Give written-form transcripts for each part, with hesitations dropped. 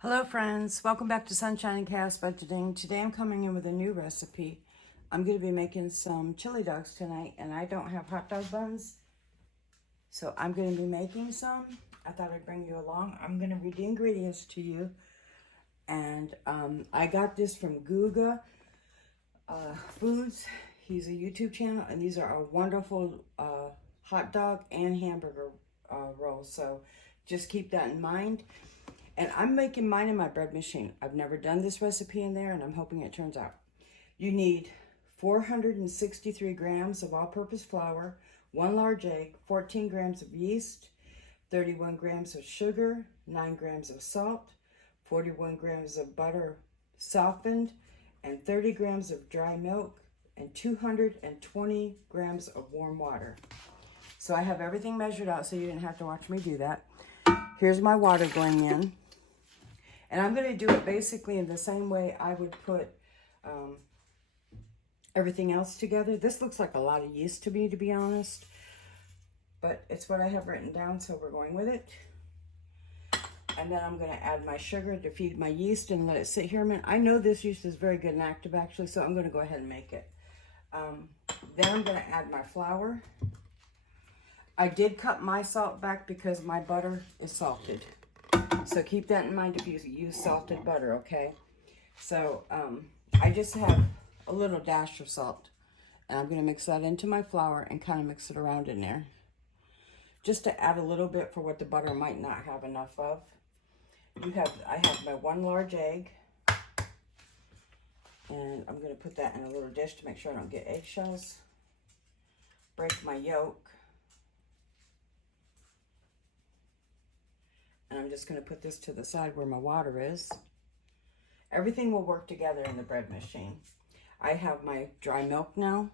Hello friends, welcome back to Sunshine and Chaos Budgeting. Today I'm coming in with a new recipe. I'm going to be making some chili dogs tonight, and I don't have hot dog buns, so I'm going to be making some. I thought I'd bring you along. I'm going to read the ingredients to you, and I got this from Guga Foods. He's a YouTube channel, and these are a wonderful hot dog and hamburger rolls, so just keep that in mind. And I'm making mine in my bread machine. I've never done this recipe in there, and I'm hoping it turns out. You need 463 grams of all-purpose flour, 1 large egg, 14 grams of yeast, 31 grams of sugar, 9 grams of salt, 41 grams of butter softened, and 30 grams of dry milk, and 220 grams of warm water. So I have everything measured out so you didn't have to watch me do that. Here's my water going in. And I'm going to do it basically in the same way I would put everything else together. This looks like a lot of yeast to me, to be honest. But it's what I have written down, so we're going with it. And then I'm going to add my sugar to feed my yeast and let it sit here a minute. I know this yeast is very good and active, actually, so I'm going to go ahead and make it. Then I'm going to add my flour. I did cut my salt back because my butter is salted. So keep that in mind if you use salted butter, okay? So I just have a little dash of salt. And I'm going to mix that into my flour and kind of mix it around in there. Just to add a little bit for what the butter might not have enough of. I have my 1 large egg. And I'm going to put that in a little dish to make sure I don't get eggshells. Break my yolk. And I'm just going to put this to the side where my water is. Everything will work together in the bread machine. I have my dry milk now.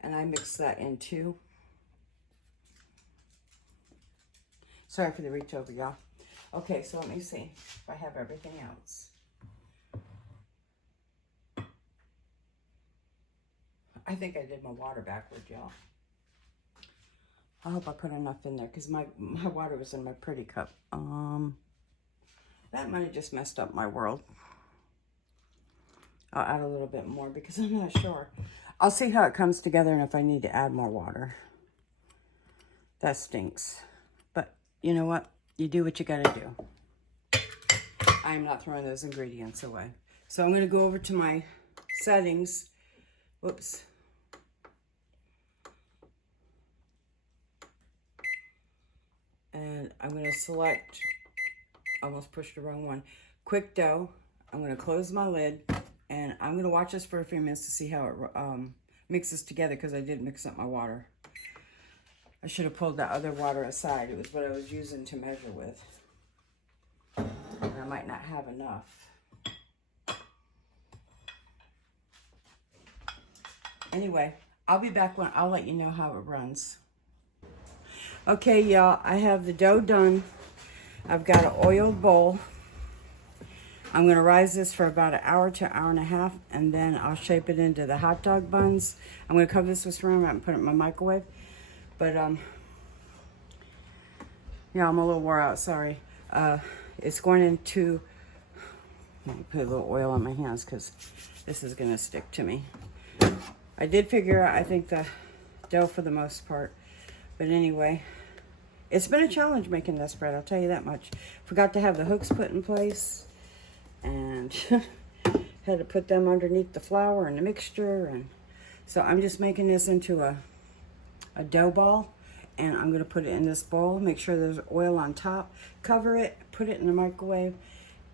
And I mix that in too. Sorry for the reach over, y'all. Okay, so let me see if I have everything else. I think I did my water backwards, y'all. I hope I put enough in there because my water was in my pretty cup. That might have just messed up my world. I'll add a little bit more because I'm not sure. I'll see how it comes together and if I need to add more water. That stinks. But you know what? You do what you gotta do. I'm not throwing those ingredients away. So I'm gonna go over to my settings. Whoops. And I'm going to select, almost pushed the wrong one, quick dough. I'm going to close my lid, and I'm going to watch this for a few minutes to see how it mixes together, because I did mix up my water. I should have pulled that other water aside. It was what I was using to measure with. And I might not have enough. Anyway, I'll be back when I'll let you know how it runs. Okay, y'all, I have the dough done. I've got an oiled bowl. I'm going to rise this for about an hour to an hour and a half, and then I'll shape it into the hot dog buns. I'm going to cover this with saran wrap and put it in my microwave. But, yeah, I'm a little wore out, sorry. It's going into, let me put a little oil on my hands because this is going to stick to me. I did figure out, I think, the dough for the most part. But anyway, it's been a challenge making this bread, I'll tell you that much. Forgot to have the hooks put in place, and had to put them underneath the flour and the mixture. And so I'm just making this into a dough ball, and I'm going to put it in this bowl. Make sure there's oil on top. Cover it, put it in the microwave,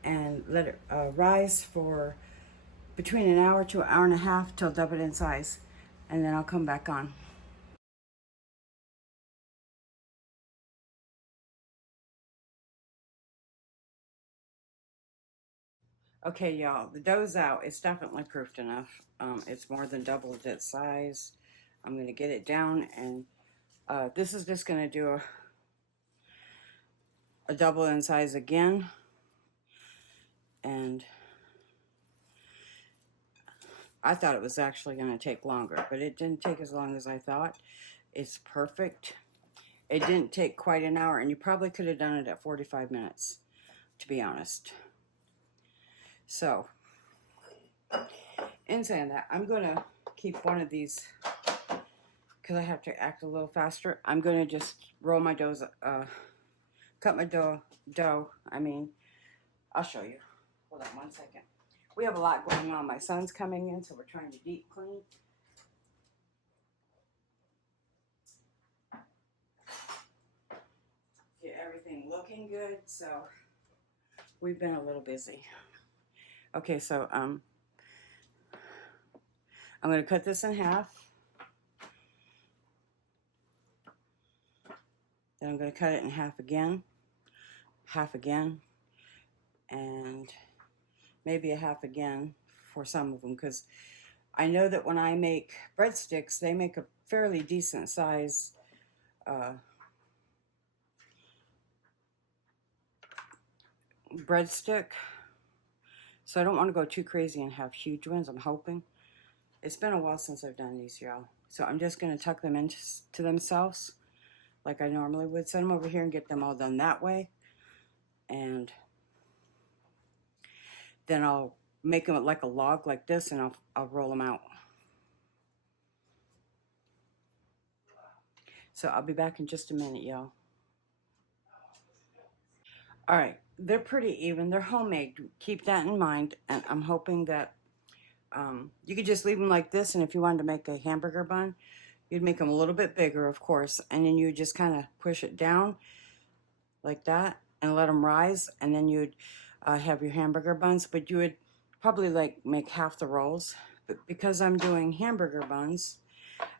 and let it rise for between an hour to an hour and a half till double in size. And then I'll come back on. Okay, y'all, the dough's out. It's definitely proofed enough. It's more than doubled its size. I'm going to get it down, and this is just going to do a double in size again. And I thought it was actually going to take longer, but it didn't take as long as I thought. It's perfect. It didn't take quite an hour, and you probably could have done it at 45 minutes, to be honest. So, in saying that, I'm going to keep one of these, because I have to act a little faster. I'm going to just roll my doughs, cut my dough, I'll show you. Hold on one second. We have a lot going on. My son's coming in, so we're trying to deep clean. Get everything looking good, so we've been a little busy. Okay, so I'm going to cut this in half. Then I'm going to cut it in half again, and maybe a half again for some of them, because I know that when I make breadsticks, they make a fairly decent size breadstick. So I don't want to go too crazy and have huge ones, I'm hoping. It's been a while since I've done these, y'all. So I'm just going to tuck them into themselves like I normally would. Set them over here and get them all done that way. And then I'll make them like a log like this, and I'll roll them out. So I'll be back in just a minute, y'all. All right, they're pretty even. They're homemade. Keep that in mind. And I'm hoping that you could just leave them like this. And if you wanted to make a hamburger bun, you'd make them a little bit bigger, of course. And then you just kind of push it down like that and let them rise. And then you'd have your hamburger buns. But you would probably like make half the rolls. But because I'm doing hamburger buns,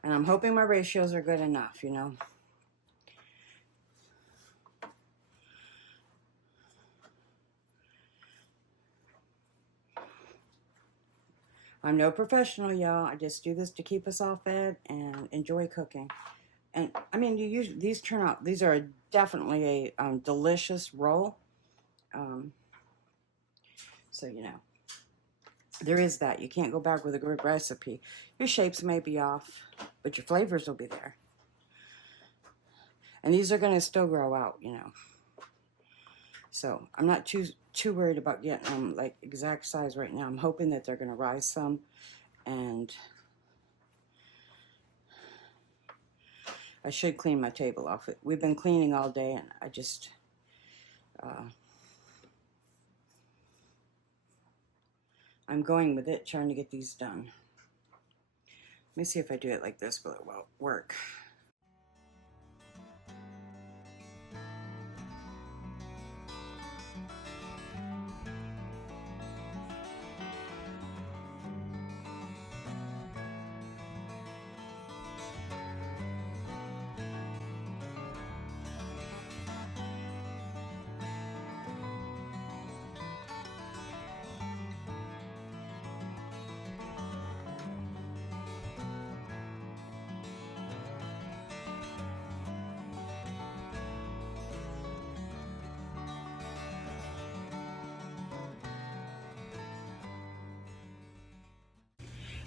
and I'm hoping my ratios are good enough, you know. I'm no professional, y'all. I just do this to keep us all fed and enjoy cooking. And I mean, these turn out. These are definitely a delicious roll. So you know, there is that. You can't go back with a good recipe. Your shapes may be off, but your flavors will be there. And these are going to still grow out, you know. So I'm not too worried about getting them like exact size right now. I'm hoping that they're going to rise some, and I should clean my table off. We've been cleaning all day, and I just I'm going with it, trying to get these done. Let me see if I do it like this, will it work?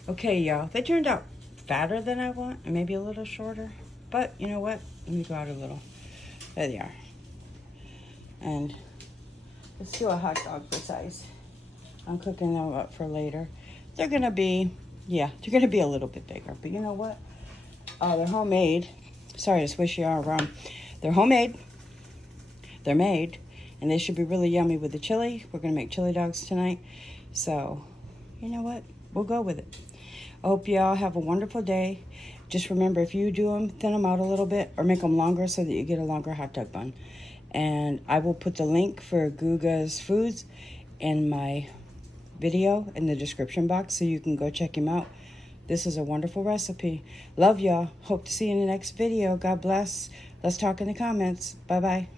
Okay, y'all, they turned out fatter than I want, and maybe a little shorter. But you know what? Let me go out a little. There they are. And let's do a hot dog for size. I'm cooking them up for later. They're gonna be, yeah, they're gonna be a little bit bigger. But you know what? They're homemade. Sorry to swish you all around. They're homemade. They're made, and they should be really yummy with the chili. We're gonna make chili dogs tonight. So, you know what? We'll go with it. I hope y'all have a wonderful day. Just remember, if you do them, thin them out a little bit or make them longer so that you get a longer hot dog bun. And I will put the link for Guga's Foods in my video in the description box so you can go check him out. This is a wonderful recipe. Love y'all. Hope to see you in the next video. God bless. Let's talk in the comments. Bye-bye.